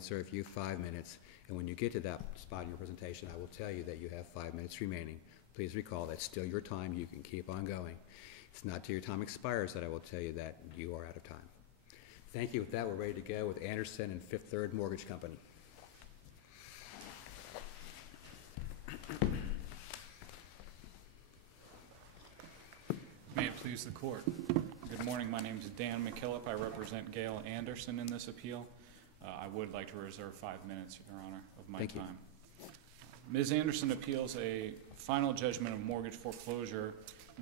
serve you 5 minutes, and when you get to that spot in your presentation, I will tell you that you have 5 minutes remaining. Please recall that's still your time. You can keep on going. It's not till your time expires that I will tell you that you are out of time. Thank you. With that, we're ready to go with Anderson and Fifth Third Mortgage Company. May it please the court. Good morning. My name is Dan McKillop. I represent Gail Anderson in this appeal. I would like to reserve 5 minutes, Your Honor, of my time. Ms. Anderson appeals a final judgment of mortgage foreclosure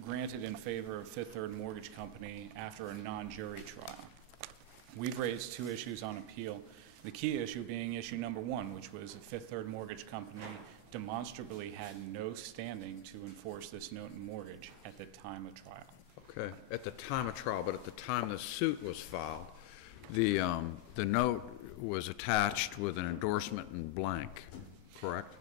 granted in favor of Fifth Third Mortgage Company after a non-jury trial. We've raised 2 issues on appeal, the key issue being issue number 1, which was that Fifth Third Mortgage Company demonstrably had no standing to enforce this note and mortgage at the time of trial. Okay, at the time of trial, but at the time the suit was filed, the note was attached with an endorsement in blank, correct?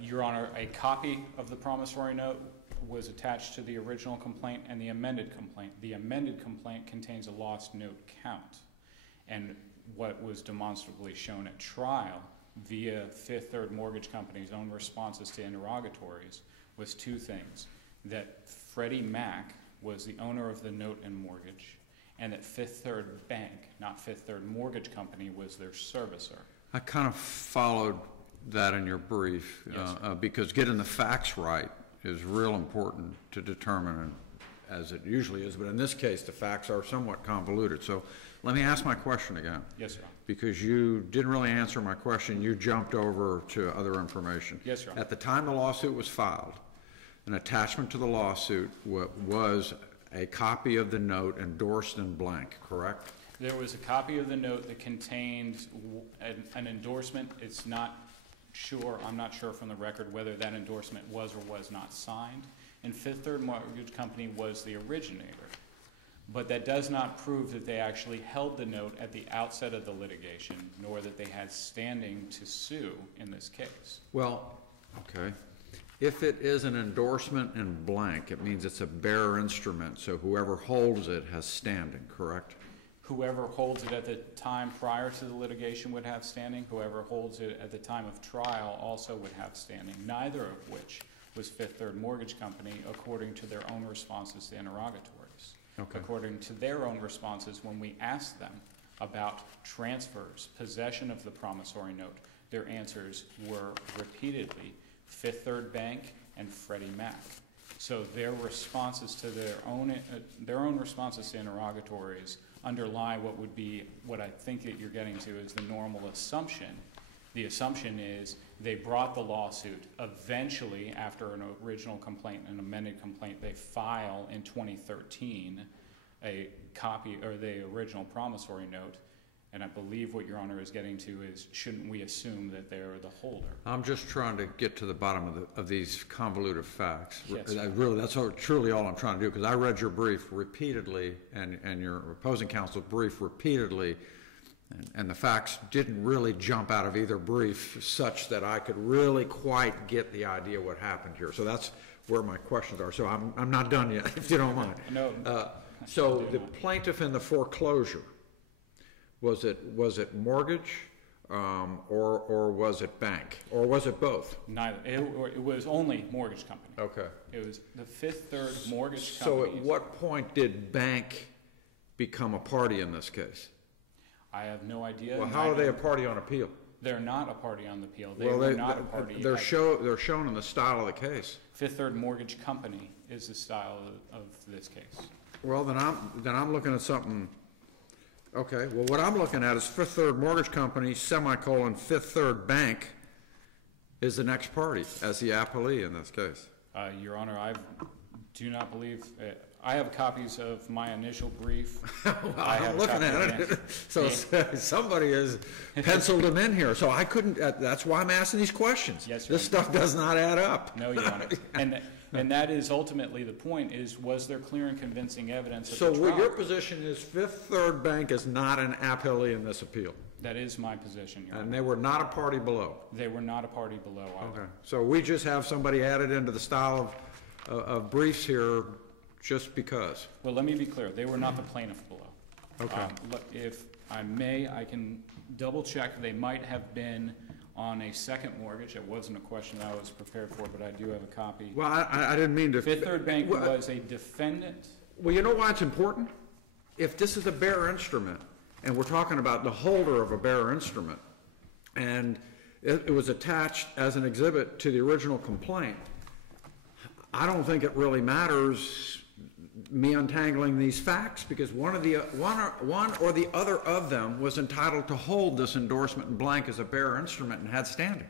Your Honor, a copy of the promissory note was attached to the original complaint and the amended complaint. The amended complaint contains a lost note count, and what was demonstrably shown at trial via Fifth Third Mortgage Company's own responses to interrogatories was 2 things: that Freddie Mac was the owner of the note and mortgage, and that Fifth Third Bank, not Fifth Third Mortgage Company, was their servicer. I kind of followed that in your brief, yes, because getting the facts right is real important to determine, as it usually is, but in this case the facts are somewhat convoluted. So let me ask my question again. Yes, sir. Because you didn't really answer my question, you jumped over to other information. Yes, sir. At the time the lawsuit was filed, an attachment to the lawsuit was a copy of the note endorsed in blank, correct? There was a copy of the note that contained an endorsement. It's not sure, I'm not sure from the record whether that endorsement was or was not signed, and Fifth Third Mortgage Company was the originator. But that does not prove that they actually held the note at the outset of the litigation, nor that they had standing to sue in this case. Well, okay. If it is an endorsement in blank, it means it's a bearer instrument, so whoever holds it has standing, correct? Whoever holds it at the time prior to the litigation would have standing. Whoever holds it at the time of trial also would have standing, neither of which was Fifth Third Mortgage Company, according to their own responses to interrogatories. Okay. According to their own responses, when we asked them about transfers, possession of the promissory note, their answers were repeatedly Fifth Third Bank and Freddie Mac. So their responses to their own responses to interrogatories underlie what would be, what I think that you're getting to is the normal assumption. The assumption is they brought the lawsuit. Eventually, after an original complaint, an amended complaint, they file in 2013 a copy or the original promissory note. And I believe what Your Honor is getting to is, shouldn't we assume that they're the holder? I'm just trying to get to the bottom of these convoluted facts. Yes. Really, that's truly all I'm trying to do, because I read your brief repeatedly and your opposing counsel's brief repeatedly, and the facts didn't really jump out of either brief such that I could really quite get the idea what happened here. So that's where my questions are. So I'm not done yet, if you don't mind. No. So the plaintiff in the foreclosure, was it mortgage, or was it bank, or was it both? Neither. It was only mortgage company. Okay. It was the Fifth Third Mortgage So Company. at what point did bank become a party in this case? I have no idea. Well, how are they a party on appeal? They're not a party on the appeal. They're not a party. They're shown in the style of the case. Fifth Third Mortgage Company is the style of this case. Well, then I'm looking at something. Okay, well, what I'm looking at is Fifth Third Mortgage Company, semicolon, Fifth Third Bank is the next party as the appellee in this case. Your Honor, I do not believe, I have copies of my initial brief. Well, I'm looking at it. So yeah. Somebody has penciled them in here. So I couldn't, that's why I'm asking these questions. Yes, Your This stuff does not add up. No, Your Honor. And that is ultimately the point, is was there clear and convincing evidence at the trial? So what your position is, Fifth Third Bank is not an appellee in this appeal? That is my position, Your Honor. And they were not a party below? They were not a party below either. Okay. So we just have somebody added into the style of briefs here just because? Well, let me be clear. They were not the plaintiff below. Okay. If I can double check. They might have been on a second mortgage. It wasn't a question I was prepared for, but I do have a copy. Well, I didn't mean to. Fifth Third Bank was a defendant. Well, you know why it's important? If this is a bearer instrument, and we're talking about the holder of a bearer instrument, and it was attached as an exhibit to the original complaint, I don't think it really matters me untangling these facts, because one or the other of them was entitled to hold this endorsement in blank as a bearer instrument and had standing.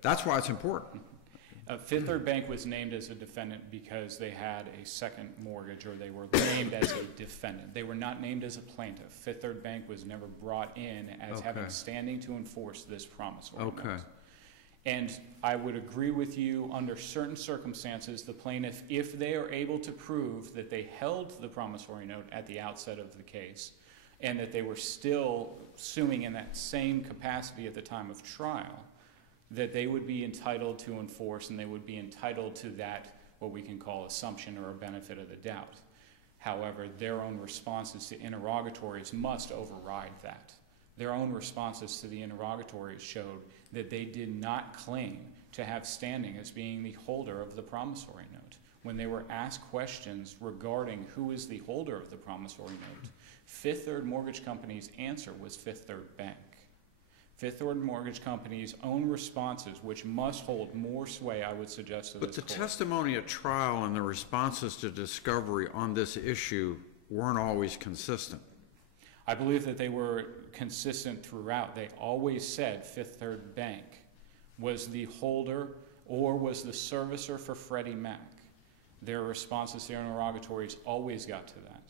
That's why it's important. Fifth Third Bank was named as a defendant because they had a second mortgage, or they were named as a defendant. They were not named as a plaintiff. Fifth Third Bank was never brought in as having standing to enforce this promissory note. And I would agree with you, under certain circumstances, the plaintiff, if they are able to prove that they held the promissory note at the outset of the case, and that they were still suing in that same capacity at the time of trial, that they would be entitled to enforce, and they would be entitled to that, what we can call assumption or a benefit of the doubt. However, their own responses to interrogatories must override that. Their own responses to the interrogatories showed that they did not claim to have standing as being the holder of the promissory note. When they were asked questions regarding who is the holder of the promissory note, Fifth Third Mortgage Company's answer was Fifth Third Bank. Fifth Third Mortgage Company's own responses, which must hold more sway, I would suggest to this court. But the testimony at trial and the responses to discovery on this issue weren't always consistent. I believe that they were consistent throughout. They always said Fifth Third Bank was the holder or was the servicer for Freddie Mac. Their responses to interrogatories always got to that.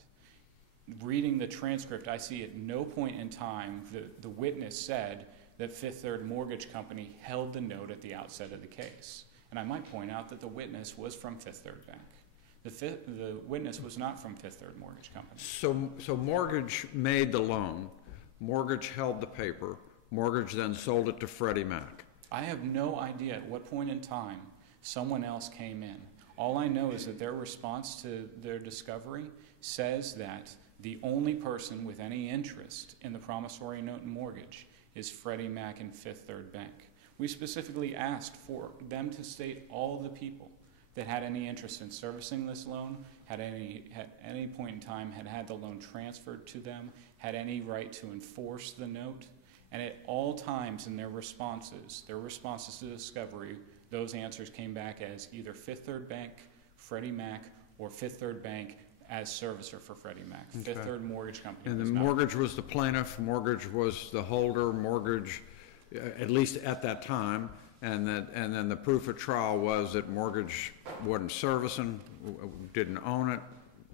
Reading the transcript, I see at no point in time the witness said that Fifth Third Mortgage Company held the note at the outset of the case. And I might point out that the witness was from Fifth Third Bank. The witness was not from Fifth Third Mortgage Company. So Mortgage made the loan, Mortgage held the paper, Mortgage then sold it to Freddie Mac. I have no idea at what point in time someone else came in. All I know is that their response to their discovery says that the only person with any interest in the promissory note and mortgage is Freddie Mac and Fifth Third Bank. We specifically asked for them to state all the people that had any interest in servicing this loan, at any point in time had the loan transferred to them, had any right to enforce the note, and at all times in their responses to discovery, those answers came back as either Fifth Third Bank, Freddie Mac, or Fifth Third Bank as servicer for Freddie Mac. Okay. Fifth Third Mortgage Company. And the Mortgage was the plaintiff, Mortgage was the holder, Mortgage, at least at that time, and then the proof at trial was that Mortgage wasn't servicing, didn't own it,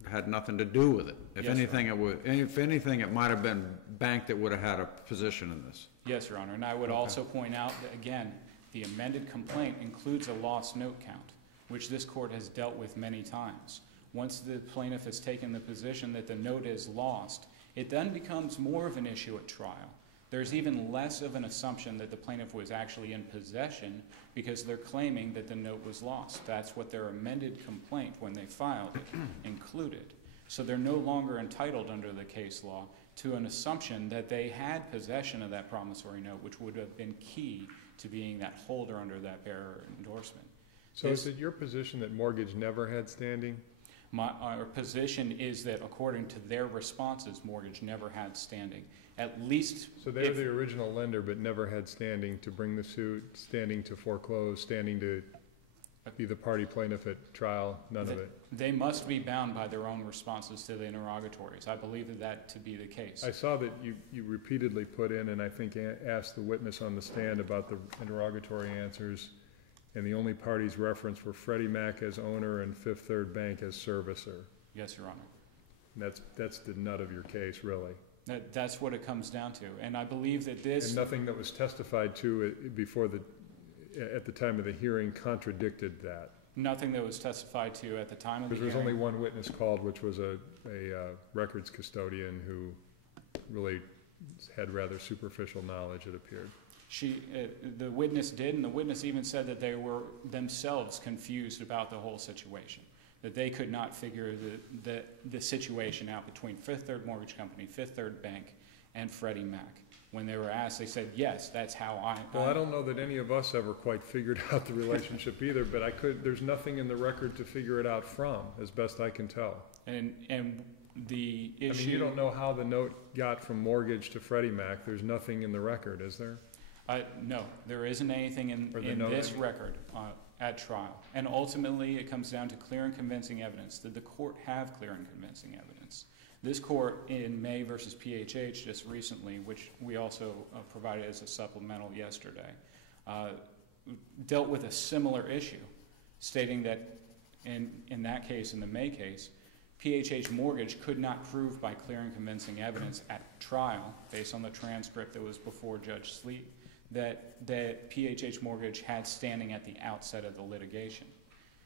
had nothing to do with it. If anything, it might have been Bank that would have had a position in this. Yes, Your Honor. And I would also point out that, again, the amended complaint includes a lost note count, which this court has dealt with many times. Once the plaintiff has taken the position that the note is lost, it then becomes more of an issue at trial. There's even less of an assumption that the plaintiff was actually in possession because they're claiming that the note was lost. That's what their amended complaint, when they filed it, included. So they're no longer entitled under the case law to an assumption that they had possession of that promissory note, which would have been key to being that holder under that bearer endorsement. So is it your position that Mortgage never had standing? Our position is that according to their responses, Mortgage never had standing. At least. So they were the original lender but never had standing to bring the suit, standing to foreclose, standing to be the party plaintiff at trial, none of it? They must be bound by their own responses to the interrogatories. I believe that to be the case. I saw that you repeatedly put in, and I think asked the witness on the stand about the interrogatory answers, and the only parties referenced were Freddie Mac as owner and Fifth Third Bank as servicer. Yes, Your Honor. And that's the nut of your case, really. That's what it comes down to. And I believe that this... And nothing that was testified to at the time of the hearing contradicted that. Nothing that was testified to at the time of the hearing. Because there was only one witness called, which was a records custodian who really had rather superficial knowledge, it appeared. The witness did, and the witness even said that they were themselves confused about the whole situation, that they could not figure the situation out between Fifth Third Mortgage Company, Fifth Third Bank, and Freddie Mac. When they were asked, they said, yes, that's how Well, I don't know that any of us ever quite figured out the relationship either, but there's nothing in the record to figure it out from, as best I can tell. And the issue... I mean, you don't know how the note got from mortgage to Freddie Mac. There's nothing in the record, is there? No, there isn't anything in this record at trial. And ultimately, it comes down to clear and convincing evidence. Did the court have clear and convincing evidence? This court in May versus PHH just recently, which we also provided as a supplemental yesterday, dealt with a similar issue, stating that in that case, in the May case, PHH Mortgage could not prove by clear and convincing evidence at trial, based on the transcript that was before Judge Sleet, that PHH Mortgage had standing at the outset of the litigation.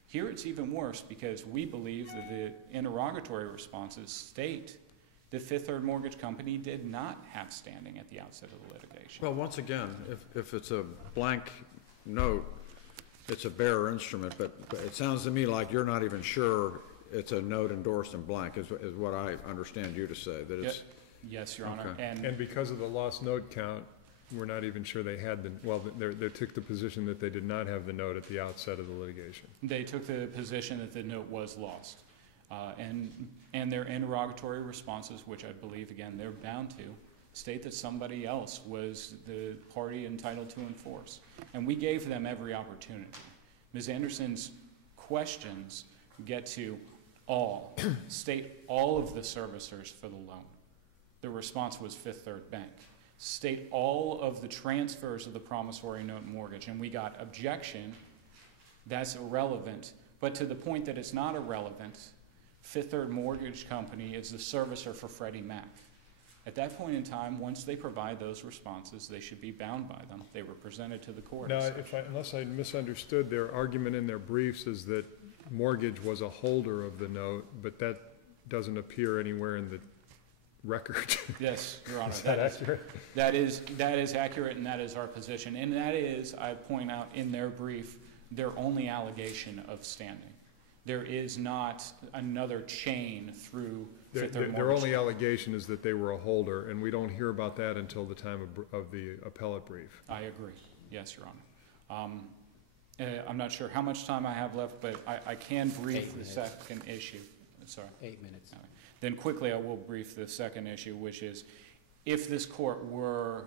Here it's even worse because we believe that the interrogatory responses state that Fifth Third Mortgage Company did not have standing at the outset of the litigation. Well, once again, if it's a blank note, it's a bearer instrument, but it sounds to me like you're not even sure it's a note endorsed in blank, is what I understand you to say, that it's... Yes, Your Honor. Okay. And because of the lost note count, we're not even sure they had they took the position that they did not have the note at the outset of the litigation. they took the position that the note was lost. And their interrogatory responses, which I believe, again, they're bound to, state that somebody else was the party entitled to enforce. And we gave them every opportunity. Ms. Anderson's questions get to state all of the servicers for the loan. The response was Fifth Third Bank. State all of the transfers of the promissory note mortgage, and we got objection. That's irrelevant. But to the point that it's not irrelevant, Fifth Third Mortgage Company is the servicer for Freddie Mac. At that point in time, once they provide those responses, they should be bound by them. They were presented to the court. Now, unless I misunderstood, their argument in their briefs is that mortgage was a holder of the note, but that doesn't appear anywhere in the record. Yes, Your Honor. Is that accurate? That is accurate, and that is our position. And that is, I point out in their brief, their only allegation of standing. There is not another chain through Fifth Third Mortgage. Their only allegation is that they were a holder, and we don't hear about that until the time of the appellate brief. I agree. Yes, Your Honor. I'm not sure how much time I have left, but I can brief the second issue. Sorry. 8 minutes. All right. Then quickly I will brief the second issue, which is if this court were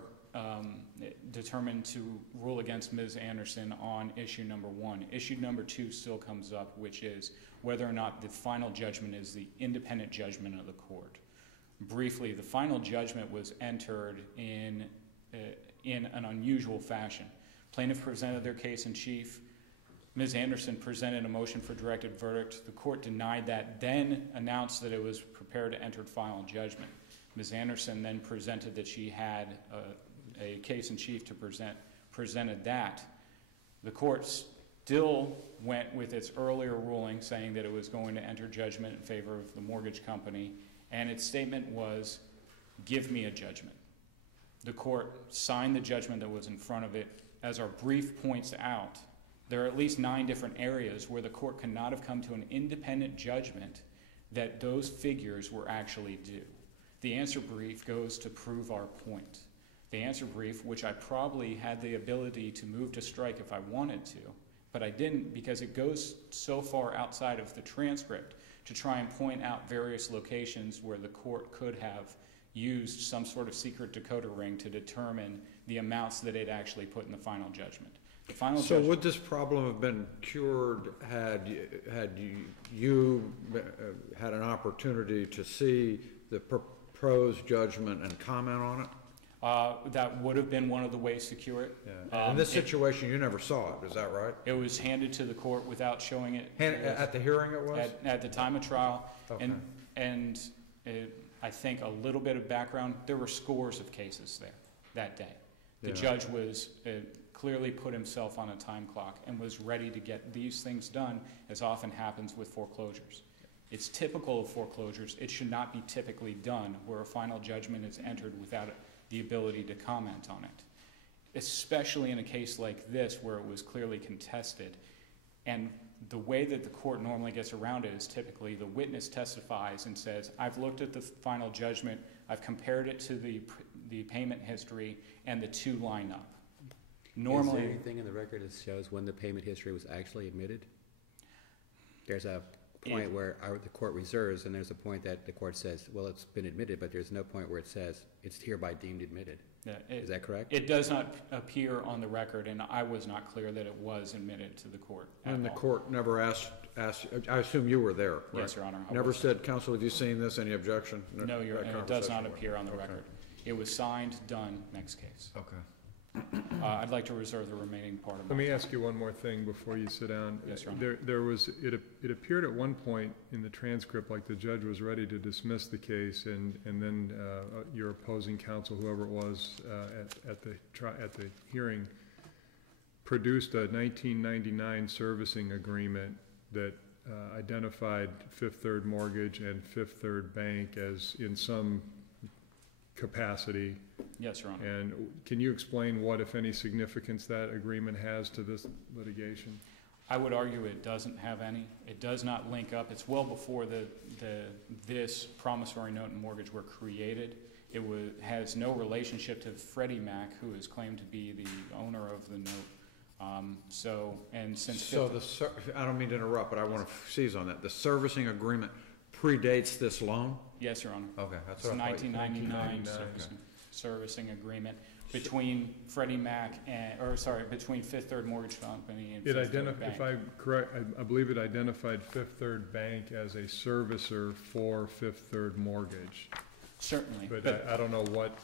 determined to rule against Ms. Anderson on issue number 1, issue number 2 still comes up, which is whether or not the final judgment is the independent judgment of the court. Briefly, the final judgment was entered in an unusual fashion. Plaintiff presented their case in chief. Ms. Anderson presented a motion for directed verdict. The court denied that, then announced that it was prepared to enter final judgment. Ms. Anderson then presented that she had a case in chief to presented that. The court still went with its earlier ruling saying that it was going to enter judgment in favor of the mortgage company, and its statement was, give me a judgment. The court signed the judgment that was in front of it. As our brief points out, there are at least 9 different areas where the court could not have come to an independent judgment that those figures were actually due. The answer brief goes to prove our point. The answer brief, which I probably had the ability to move to strike if I wanted to, but I didn't because it goes so far outside of the transcript to try and point out various locations where the court could have used some sort of secret decoder ring to determine the amounts that it actually put in the final judgment. So would this problem have been cured had you had an opportunity to see the proposed judgment and comment on it? That would have been one of the ways to cure it. Yeah. In this situation, you never saw it, is that right? It was handed to the court without showing it. At the hearing it was? At the time of trial. Okay. And I think a little bit of background, there were scores of cases there that day. The judge was clearly put himself on a time clock and was ready to get these things done, as often happens with foreclosures. It's typical of foreclosures. It should not be typically done where a final judgment is entered without the ability to comment on it, especially in a case like this where it was clearly contested. And the way that the court normally gets around it is typically the witness testifies and says, I've looked at the final judgment, I've compared it to the the payment history and the two line up. Is Normally, there anything in the record that shows when the payment history was actually admitted? There's a point where the court reserves, and there's a point that the court says, well, it's been admitted, but there's no point where it says it's hereby deemed admitted. Is that correct? it does not appear on the record, and I was not clear that it was admitted to the court at And the all. court never asked, I assume you were there, right? Yes, Your Honor. I Never was. said, counsel, have you seen this, any objection? No, and it does not appear on the Okay. record. It was signed, done, next case. Okay. I'd like to reserve the remaining part of my Let me time. ask you one more thing before you sit down. Yes, Your Honor. There was, it appeared at one point in the transcript like the judge was ready to dismiss the case, and then your opposing counsel, whoever it was, at the hearing, produced a 1999 servicing agreement that identified Fifth Third Mortgage and Fifth Third Bank as in some capacity. Yes, Your Honor. And can you explain what, if any, significance that agreement has to this litigation? I would argue it doesn't have any. It does not link up. It's well before this promissory note and mortgage were created. It has no relationship to Freddie Mac, who is claimed to be the owner of the note. I don't mean to interrupt, but I want to seize on that. The servicing agreement predates this loan? Yes, Your Honor. Okay, that's It's a what I thought. 1999 servicing agreement between Freddie Mac between Fifth Third Mortgage Company and It Fifth Third identified, Bank. if I'm correct, I believe it identified Fifth Third Bank as a servicer for Fifth Third Mortgage. Certainly. But I don't know what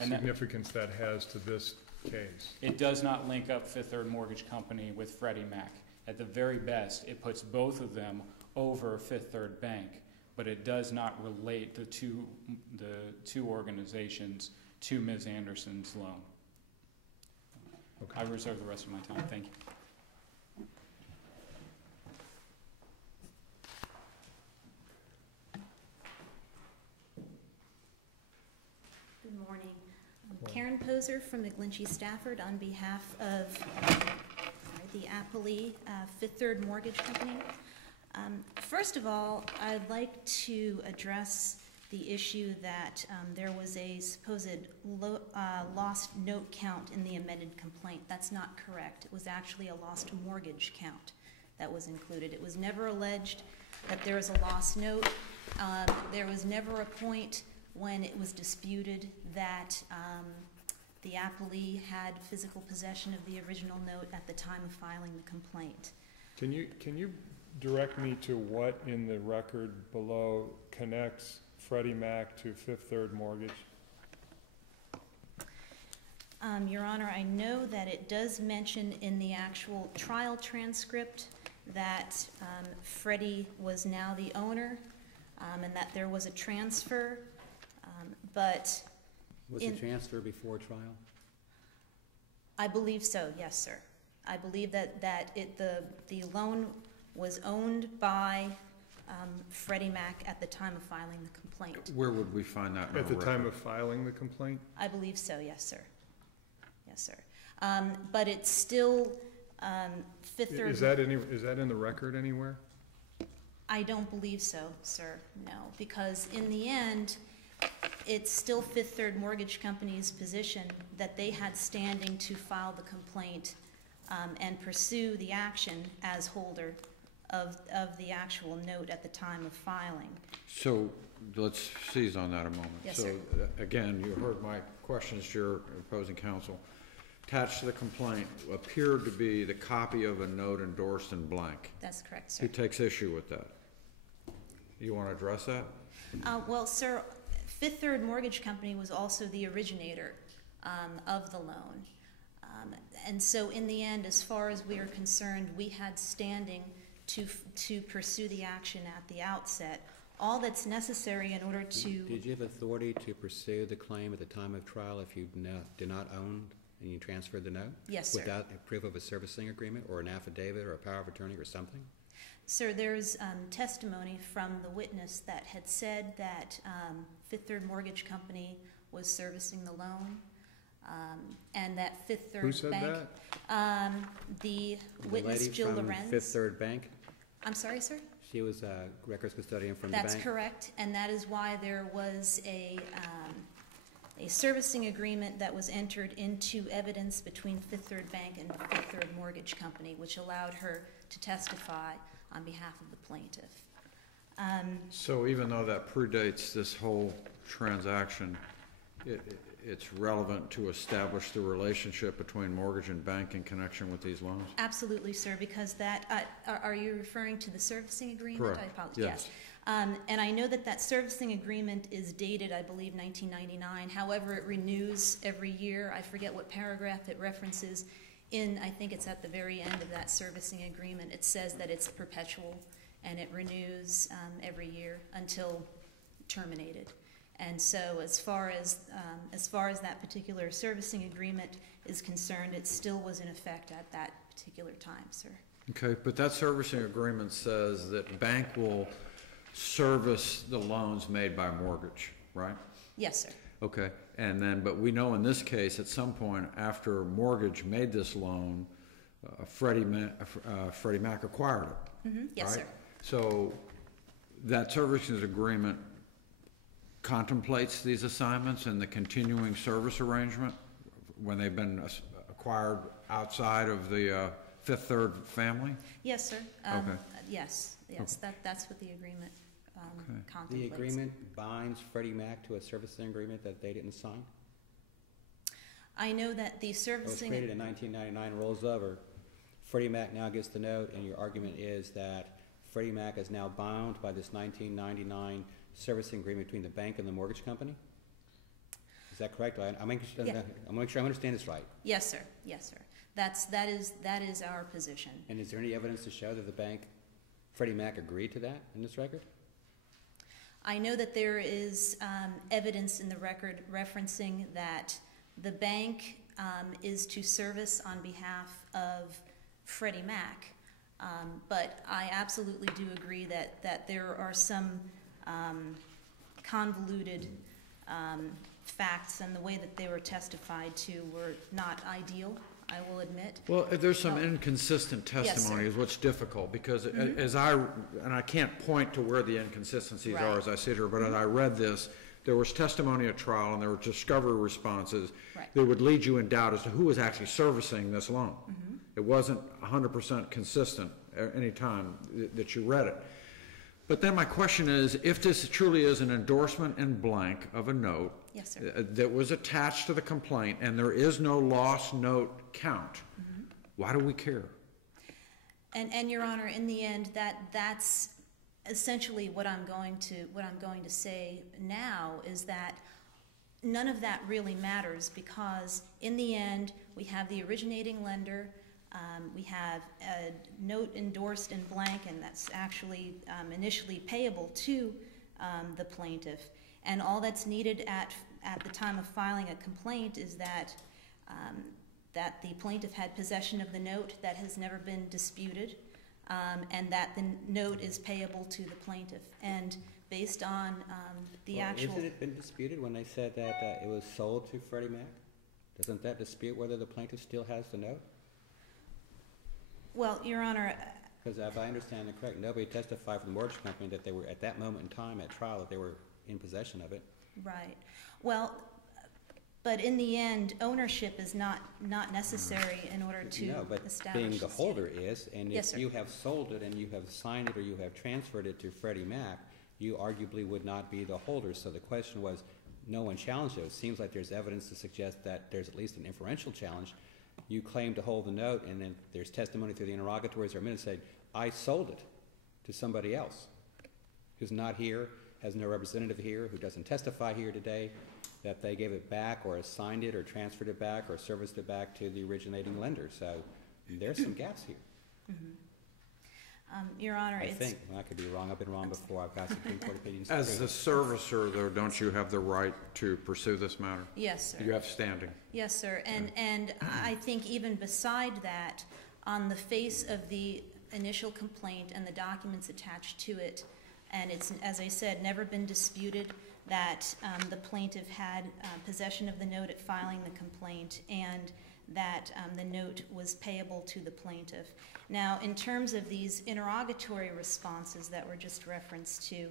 And that- significance that has to this case. It does not link up Fifth Third Mortgage Company with Freddie Mac. At the very best, it puts both of them over Fifth Third Bank, but it does not relate the two organizations to Ms. Anderson's loan. Okay. I reserve the rest of my time. Thank you. Good morning. I'm Karen Poser from McGlinchey Stafford on behalf of the Appellee Fifth Third Mortgage Company. First of all, I'd like to address the issue that there was a supposed lost note count in the amended complaint. That's not correct. It was actually a lost mortgage count that was included. It was never alleged that there was a lost note. There was never a point when it was disputed that the appellee had physical possession of the original note at the time of filing the complaint. Can you direct me to what in the record below connects Freddie Mac to Fifth Third Mortgage? Your Honor, I know that it does mention in the actual trial transcript that Freddie was now the owner and that there was a transfer, but Was the transfer before trial? I believe so, yes, sir. I believe that the loan was owned by Freddie Mac at the time of filing the complaint. Where would we find that in our At the time record? of filing the complaint? I believe so, yes, sir. Yes, sir. But it's still Fifth Third. Is that in the record anywhere? I don't believe so, sir, no, because in the end, it's still Fifth Third Mortgage Company's position that they had standing to file the complaint and pursue the action as holder of the actual note at the time of filing. So let's seize on that a moment. Yes, So sir. again, you heard my questions to your opposing counsel. Attached to the complaint appeared to be the copy of a note endorsed in blank. That's correct, sir. Who takes issue with that? You want to address that? Well, sir, Fifth Third Mortgage Company was also the originator of the loan. And so in the end, as far as we are concerned, we had standing to pursue the action at the outset. All that's necessary in order to... Did you have authority to pursue the claim at the time of trial if you did not own and you transferred the note? Yes, sir. Without a proof of a servicing agreement or an affidavit or a power of attorney or something? Sir, there's testimony from the witness that had said that Fifth Third Mortgage Company was servicing the loan, and that Fifth Third Bank... Who said that? The witness, Jill The lady Lorenz. from Fifth Third Bank? I'm sorry, sir? She was a records custodian from the bank? That's correct, and that is why there was a a servicing agreement that was entered into evidence between Fifth Third Bank and Fifth Third Mortgage Company, which allowed her to testify on behalf of the plaintiff. So even though that predates this whole transaction, it's relevant to establish the relationship between mortgage and bank in connection with these loans? Absolutely, sir, because that, are you referring to the servicing agreement? Correct. I apologize. Yes. And I know that that servicing agreement is dated, I believe, 1999. However, it renews every year. I forget what paragraph it references in. I think it's at the very end of that servicing agreement. It says that it's perpetual and it renews every year until terminated. And so as far as that particular servicing agreement is concerned, it still was in effect at that particular time, sir. Okay, but that servicing agreement says that bank will service the loans made by mortgage, right? Yes, sir. Okay, and then, but we know in this case, at some point after mortgage made this loan, Freddie Mac acquired it. Mm-hmm. Yes, right? sir. So that servicing agreement contemplates these assignments and the continuing service arrangement when they've been acquired outside of the Fifth Third family? Yes, sir. Okay. Yes, yes, Okay. that's what the agreement Okay. contemplates. The agreement binds Freddie Mac to a servicing agreement that they didn't sign? I know that the It was servicing... created in 1999, rolls over. Freddie Mac now gets the note, and your argument is that Freddie Mac is now bound by this 1999 servicing agreement between the bank and the mortgage company? Is that correct? I'm making sure I understand this right. Yes, sir. Yes, sir. That is our position. And is there any evidence to show that the bank, Freddie Mac, agreed to that in this record? I know that there is evidence in the record referencing that the bank is to service on behalf of Freddie Mac, but I absolutely do agree that there are some convoluted facts, and the way that they were testified to were not ideal, I will admit. Well, there's some inconsistent testimony sir. is what's difficult, because and I can't point to where the inconsistencies Right. are as I sit here, but as I read this, there was testimony at trial and there were discovery responses Right. that would lead you in doubt as to who was actually servicing this loan. It wasn't 100% consistent any time that you read it. But then my question is, if this truly is an endorsement in blank of a note Yes, sir. that was attached to the complaint and there is no lost note count, why do we care? And Your Honor, in the end, that's essentially what I'm going to say now, is that none of that really matters, because in the end we have the originating lender, we have a note endorsed in blank, and that's actually initially payable to the plaintiff, and all that's needed at the time of filing a complaint is that that the plaintiff had possession of the note that has never been disputed, and that the note is payable to the plaintiff. And based on Isn't it been disputed when they said that it was sold to Freddie Mac? Doesn't that dispute whether the plaintiff still has the note? Well, Your Honor... Because if I understand it correct, nobody testified from the mortgage company that they were, at that moment in time at trial, that they were in possession of it. Right. Well, but in the end, ownership is not necessary in order to No, but establish being the the holder is, and Yes, if sir. you have sold it and you have signed it or you have transferred it to Freddie Mac, you arguably would not be the holder. So the question was, no one challenged it. It seems like there's evidence to suggest that there's at least an inferential challenge. You claim to hold the note, and then there's testimony through the interrogatories or minutes saying, I sold it to somebody else who's not here, has no representative here, who doesn't testify here today, that they gave it back or assigned it or transferred it back or serviced it back to the originating lender. So there's some gaps here. Your Honor, I think. Well, I could be wrong. I've been wrong before. I've got Supreme Court opinions. As the servicer, though, don't you have the right to pursue this matter? Yes, sir. You have standing. Yes, sir. And I think even beside that, on the face of the initial complaint and the documents attached to it, and it's, as I said, never been disputed that the plaintiff had possession of the note at filing the complaint, and that the note was payable to the plaintiff. Now, in terms of these interrogatory responses that were just referenced to,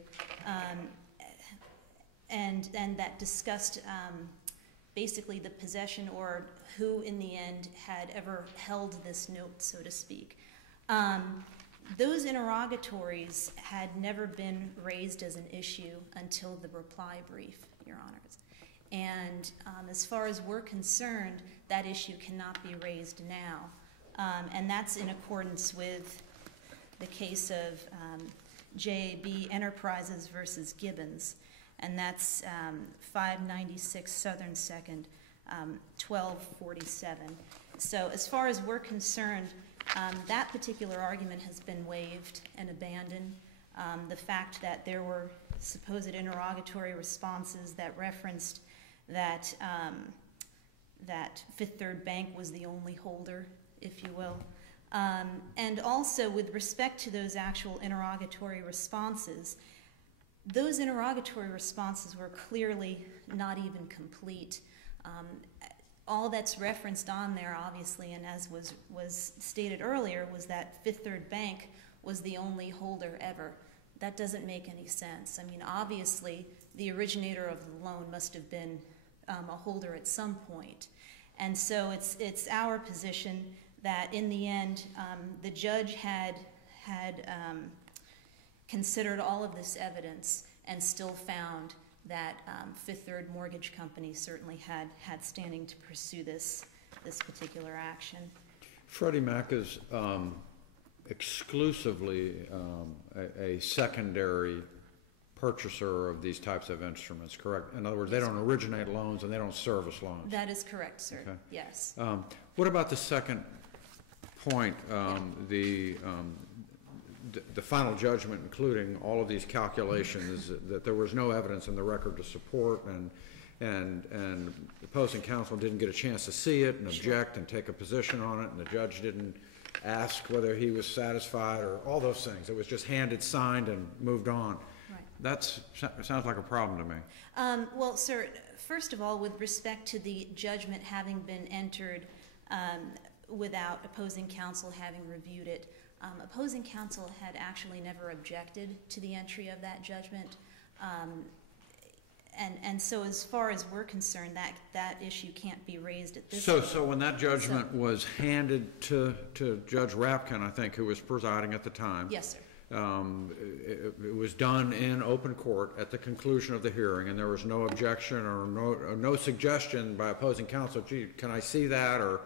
and that discussed basically the possession or who in the end had ever held this note, so to speak. Those interrogatories had never been raised as an issue until the reply brief, Your Honors. And as far as we're concerned, that issue cannot be raised now. And that's in accordance with the case of JAB Enterprises versus Gibbons. And that's 596 Southern 2nd, 1247. So as far as we're concerned, that particular argument has been waived and abandoned. The fact that there were supposed interrogatory responses that referenced that that Fifth Third Bank was the only holder, if you will. And also with respect to those actual interrogatory responses, those interrogatory responses were clearly not even complete. All that's referenced on there, obviously, and as was stated earlier, was that Fifth Third Bank was the only holder ever. That doesn't make any sense. I mean, obviously, the originator of the loan must have been a holder at some point. And so it's our position that in the end, the judge had considered all of this evidence and still found that Fifth Third Mortgage Company certainly had standing to pursue this particular action. Freddie Mac is exclusively a secondary purchaser of these types of instruments, correct? In other words, they don't originate loans and they don't service loans. That is correct, sir. Okay. Yes. What about the second point, the final judgment, including all of these calculations, that there was no evidence in the record to support, and the opposing counsel didn't get a chance to see it and object and take a position on it, and the judge didn't ask whether he was satisfied or all those things. It was just handed, signed, and moved on. Right. That sounds like a problem to me. Well, sir, first of all, with respect to the judgment having been entered without opposing counsel having reviewed it, opposing counsel had actually never objected to the entry of that judgment. And so as far as we're concerned, that issue can't be raised at this point. So when that judgment was handed to Judge Rapkin, I think, who was presiding at the time. Yes, sir. It was done in open court at the conclusion of the hearing, and there was no objection or no suggestion by opposing counsel, gee, can I see that, or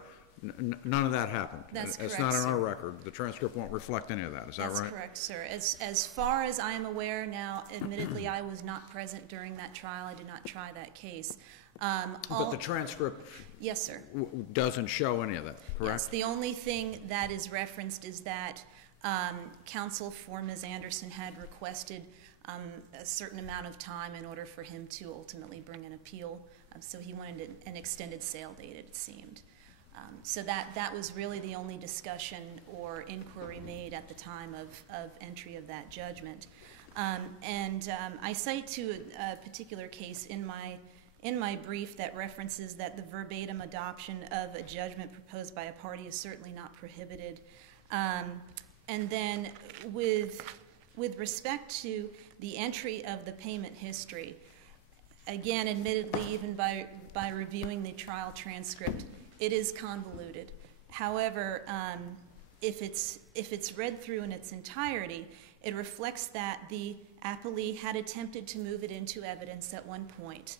none of that happened. That's correct, correct, not in sir. our record. The transcript won't reflect any of that. Is that right? That's correct, sir. As far as I am aware now, admittedly, I was not present during that trial. I did not try that case. But the transcript yes, sir. Doesn't show any of that, correct? Yes, the only thing that is referenced is that counsel for Ms. Anderson had requested a certain amount of time in order for him to ultimately bring an appeal. So he wanted an extended sale date, it seemed. So that was really the only discussion or inquiry made at the time of entry of that judgment. I cite to a particular case in my brief that references that the verbatim adoption of a judgment proposed by a party is certainly not prohibited. And then with respect to the entry of the payment history, again, admittedly, even by reviewing the trial transcript, it is convoluted. However, if it's read through in its entirety, it reflects that the appellee had attempted to move it into evidence at one point.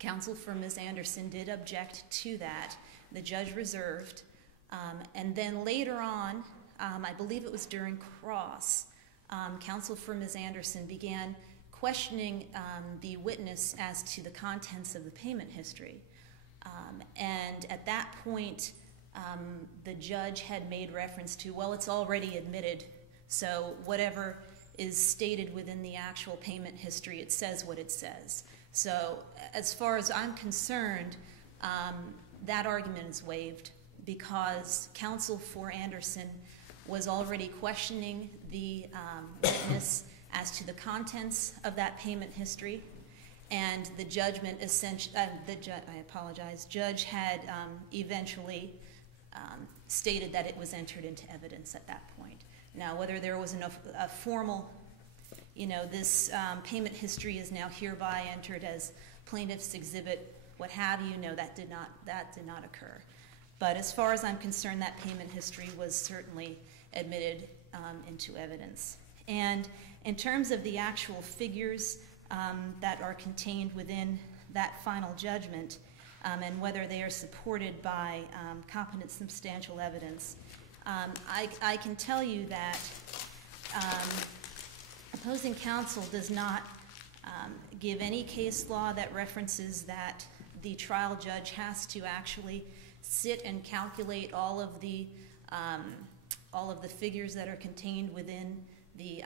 Counsel for Ms. Anderson did object to that. The judge reserved. And then later on, I believe it was during cross, counsel for Ms. Anderson began questioning the witness as to the contents of the payment history. And at that point, the judge had made reference to, well, it's already admitted, so whatever is stated within the actual payment history, it says what it says. So as far as I'm concerned, that argument is waived because counsel for Anderson was already questioning the witness as to the contents of that payment history. And the judgment essentially, judge had eventually stated that it was entered into evidence at that point. Now, whether there was a formal, this payment history is now hereby entered as plaintiff's exhibit, what have you, no, that did not occur. But as far as I'm concerned, that payment history was certainly admitted into evidence. And in terms of the actual figures that are contained within that final judgment, and whether they are supported by competent substantial evidence, I can tell you that opposing counsel does not give any case law that references that the trial judge has to actually sit and calculate all of the figures that are contained within the.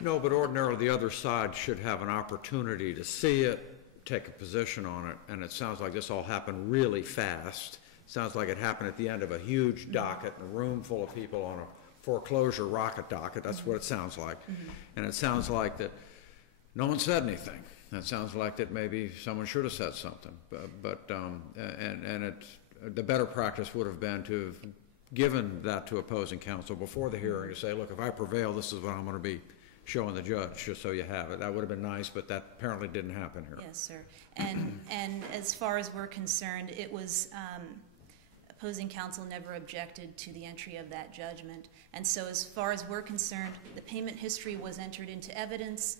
No, but ordinarily the other side should have an opportunity to see it, take a position on it, and it sounds like this all happened really fast. Sounds like it happened at the end of a huge docket in a room full of people on a foreclosure rocket docket. That's what it sounds like. And it sounds like that no one said anything. It sounds like that maybe someone should have said something. The better practice would have been to have given that to opposing counsel before the hearing to say, look, if I prevail, this is what I'm going to be showing the judge, just so you have it. That would have been nice, but that apparently didn't happen here. Yes, sir. And as far as we're concerned, it was opposing counsel never objected to the entry of that judgment. And so as far as we're concerned, the payment history was entered into evidence.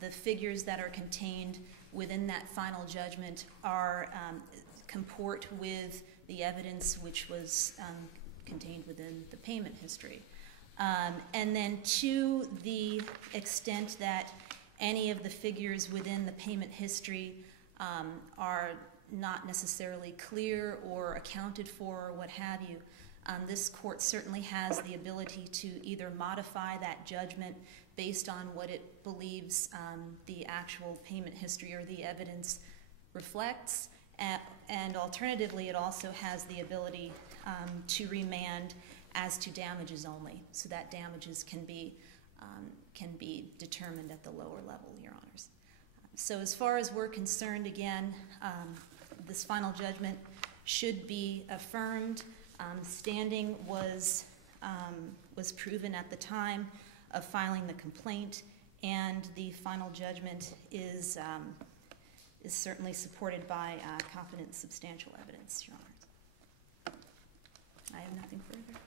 The figures that are contained within that final judgment are comport with the evidence which was contained within the payment history. And then to the extent that any of the figures within the payment history are not necessarily clear or accounted for or what have you, this court certainly has the ability to either modify that judgment based on what it believes the actual payment history or the evidence reflects, and alternatively it also has the ability to remand as to damages only, so that damages can be determined at the lower level, Your Honors. So as far as we're concerned, again, this final judgment should be affirmed. Standing was proven at the time of filing the complaint, and the final judgment is certainly supported by competent substantial evidence, Your Honors. I have nothing further.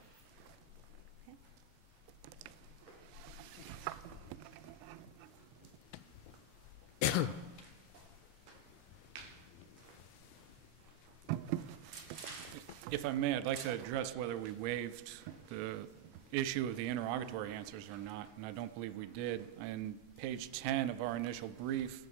If I may, I'd like to address whether we waived the issue of the interrogatory answers or not, and I don't believe we did. In page 10 of our initial brief,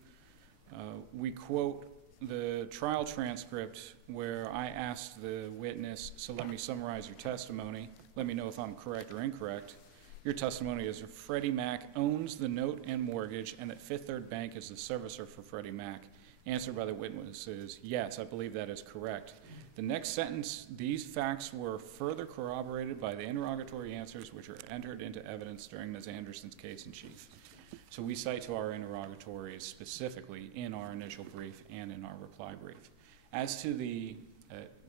we quote the trial transcript where I asked the witness, so let me summarize your testimony. Let me know if I'm correct or incorrect. Your testimony is Freddie Mac owns the note and mortgage and that Fifth Third Bank is the servicer for Freddie Mac. Answered by the witness is, yes, I believe that is correct. The next sentence, these facts were further corroborated by the interrogatory answers which are entered into evidence during Ms. Anderson's case in chief. So we cite to our interrogatories specifically in our initial brief and in our reply brief. As to the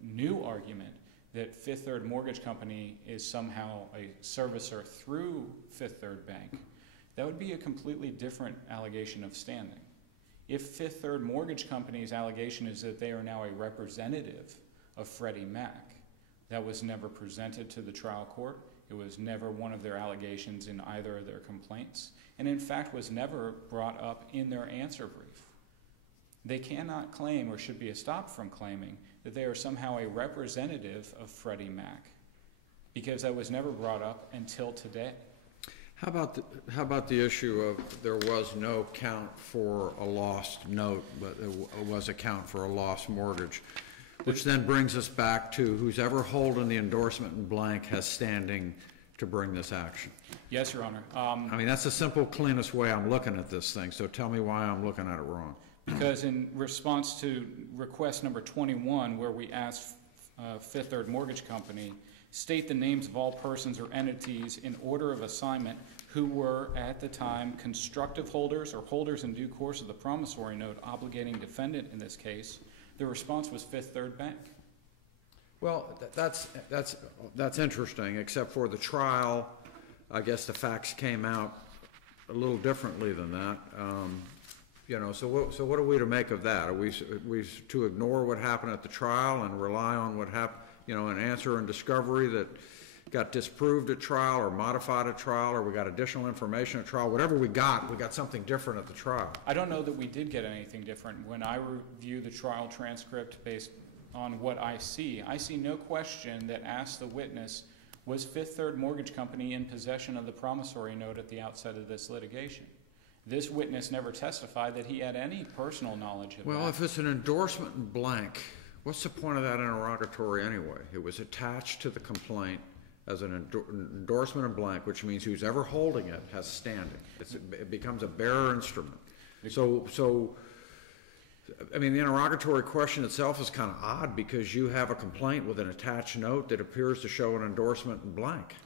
new argument that Fifth Third Mortgage Company is somehow a servicer through Fifth Third Bank, that would be a completely different allegation of standing. If Fifth Third Mortgage Company's allegation is that they are now a representative of Freddie Mac, that was never presented to the trial court. It was never one of their allegations in either of their complaints, and in fact was never brought up in their answer brief. They cannot claim, or should be stopped from claiming, that they are somehow a representative of Freddie Mac, because that was never brought up until today. How about the issue of there was no count for a lost note, but there was a count for a lost mortgage, which then brings us back to who's ever holding the endorsement in blank has standing to bring this action. Yes, Your Honor. I mean, that's the simple, cleanest way I'm looking at this thing, so tell me why I'm looking at it wrong. Because in response to request number 21, where we asked Fifth Third Mortgage Company, state the names of all persons or entities in order of assignment who were at the time constructive holders or holders in due course of the promissory note obligating defendant in this case, the response was Fifth Third Bank. Well, that's interesting, except for the trial. I guess the facts came out a little differently than that. You know, so what are we to make of that? Are we to ignore what happened at the trial and rely on what happened, you know, an answer in discovery that got disproved at trial or modified at trial, or we got additional information at trial? Whatever we got something different at the trial. I don't know that we did get anything different. When I review the trial transcript based on what I see no question that asked the witness, was Fifth Third Mortgage Company in possession of the promissory note at the outset of this litigation? This witness never testified that he had any personal knowledge of that. Well, if it's an endorsement in blank, what's the point of that interrogatory anyway? It was attached to the complaint as an endorsement in blank, which means who's ever holding it has standing. It becomes a bearer instrument. So, I mean, the interrogatory question itself is kind of odd because you have a complaint with an attached note that appears to show an endorsement in blank.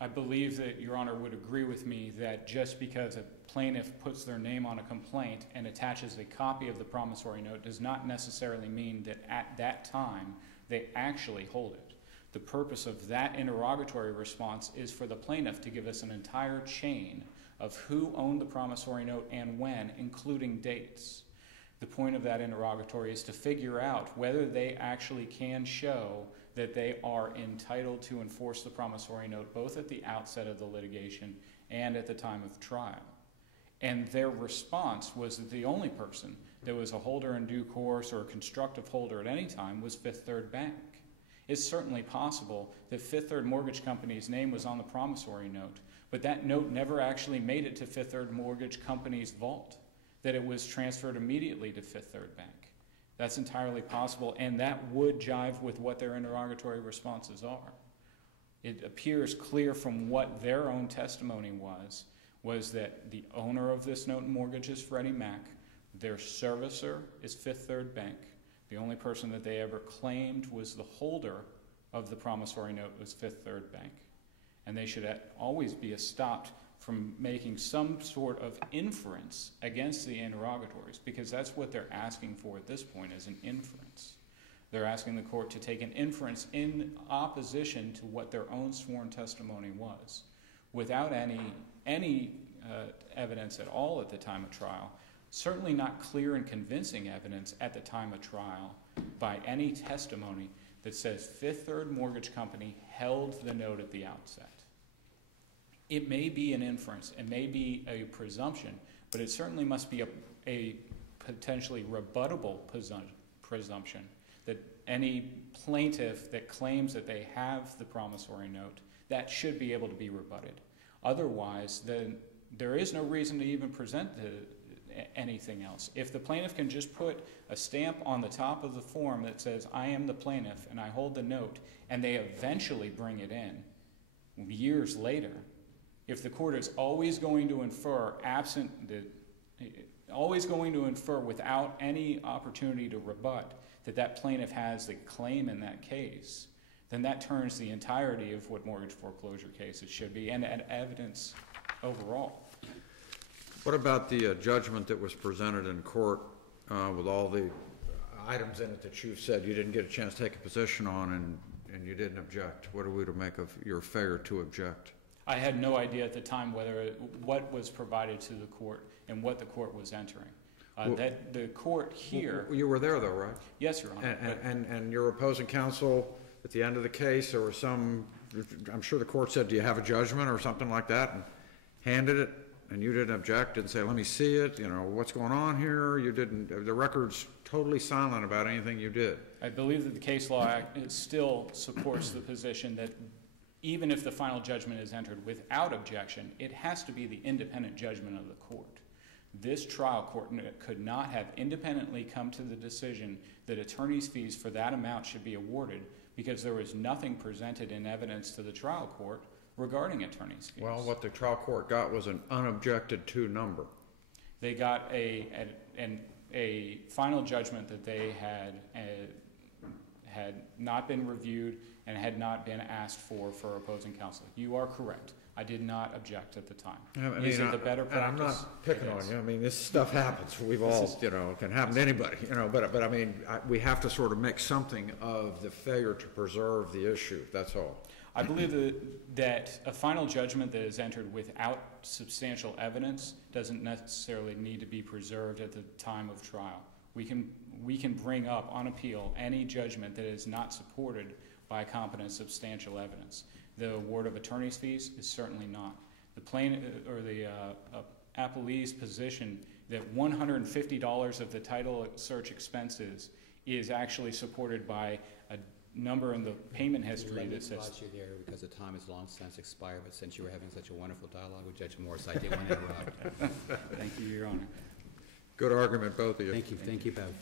I believe that Your Honor would agree with me that just because a plaintiff puts their name on a complaint and attaches a copy of the promissory note does not necessarily mean that at that time they actually hold it. The purpose of that interrogatory response is for the plaintiff to give us an entire chain of who owned the promissory note and when, including dates. The point of that interrogatory is to figure out whether they actually can show that they are entitled to enforce the promissory note both at the outset of the litigation and at the time of trial. And their response was that the only person that was a holder in due course or a constructive holder at any time was Fifth Third Bank. It's certainly possible that Fifth Third Mortgage Company's name was on the promissory note, but that note never actually made it to Fifth Third Mortgage Company's vault, that it was transferred immediately to Fifth Third Bank. That's entirely possible, and that would jive with what their interrogatory responses are. It appears clear from what their own testimony was that the owner of this note and mortgage is Freddie Mac, their servicer is Fifth Third Bank. The only person that they ever claimed was the holder of the promissory note was Fifth Third Bank. And they should always be stopped from making some sort of inference against the interrogatories, because that's what they're asking for at this point, is an inference. They're asking the court to take an inference in opposition to what their own sworn testimony was, without any evidence at all at the time of trial. Certainly not clear and convincing evidence at the time of trial by any testimony that says Fifth Third Mortgage Company held the note at the outset. It may be an inference, it may be a presumption, but it certainly must be a potentially rebuttable presumption that any plaintiff that claims that they have the promissory note, that should be able to be rebutted. Otherwise, then there is no reason to even present anything else. If the plaintiff can just put a stamp on the top of the form that says, I am the plaintiff and I hold the note, and they eventually bring it in years later, if the court is always going to infer without any opportunity to rebut that plaintiff has the claim in that case, then that turns the entirety of what mortgage foreclosure cases should be and evidence overall. What about the judgment that was presented in court with all the items in it that you said you didn't get a chance to take a position on and you didn't object? What are we to make of your failure to object? I had no idea at the time what was provided to the court and what the court was entering. That the court here... You were there though, right? Yes, Your Honor. And your opposing counsel, at the end of the case, there was some... I'm sure the court said, do you have a judgment or something like that, and handed it, and you didn't object, didn't say, let me see it, you know, what's going on here? You didn't... The record's totally silent about anything you did. I believe that the case law still supports the position that even if the final judgment is entered without objection, it has to be the independent judgment of the court. This trial court could not have independently come to the decision that attorney's fees for that amount should be awarded because there was nothing presented in evidence to the trial court regarding attorney's fees. Well, what the trial court got was an unobjected to number. They got a final judgment that they had not been reviewed and had not been asked for opposing counsel. You are correct. I did not object at the time. Is it the better practice? And I'm not picking on you. I mean, this stuff happens. We've all, you know, it can happen to anybody, you know, but I mean, we have to sort of make something of the failure to preserve the issue. That's all. I believe that a final judgment that is entered without substantial evidence doesn't necessarily need to be preserved at the time of trial. We can bring up on appeal any judgment that is not supported by competent substantial evidence. The award of attorney's fees is certainly not. The appellee's position that $150 of the title search expenses is actually supported by a number in the payment history Let me that says. pause you there because the time has long since expired, but since you were having such a wonderful dialogue with Judge Morris, I did want to interrupt. Thank you, Your Honor. Good argument, both of you. Thank you both.